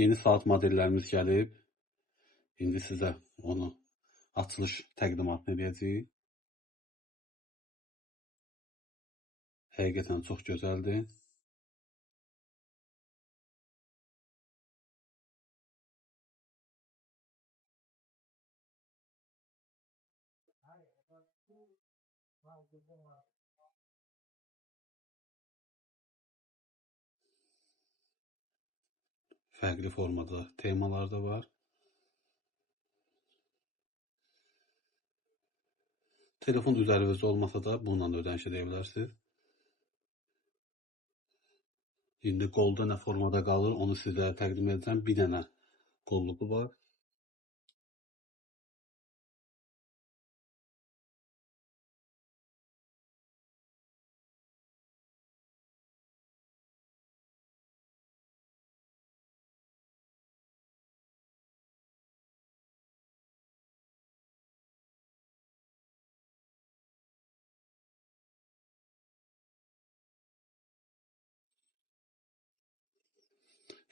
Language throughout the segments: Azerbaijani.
Yeni saat modellərimiz gəlib. İndi sizə onu açılış təqdimatını edəcəyik. Həqiqətən çox gözəldir. Fərqli formada temalar da var. Telefon üzərinizdə olmasa da bununla da ödəniş edə bilərsiniz. İndi qolda nə formada qalır, onu sizə təqdim edəcəm. Bir dənə qolluğu var.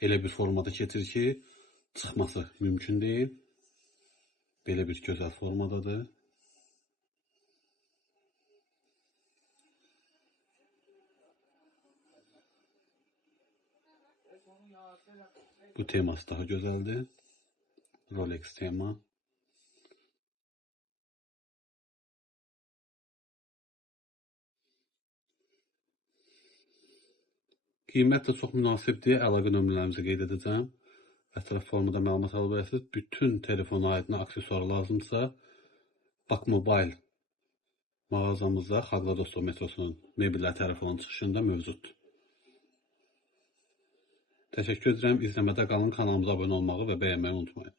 Elə bir formada keçir ki, çıxması mümkün deyil. Belə bir gözəl formadadır. Bu teması daha gözəldir. Rolex tema. Qiymət də çox münasibdir. Əlaqə nömrələrimizi qeyd edəcəm. Ətraf formada məlumat ala bilərsiniz. Bütün telefona aid nə aksesuar lazımsa, Bak Mobile mağazamızda Xalqla Dostluq metrosunun mebellər tərəfindən çıxışında mövcuddur. Təşəkkür edirəm. İzləmədə qalın. Kanalımıza abunə olmağı və bəyənməyi unutmayın.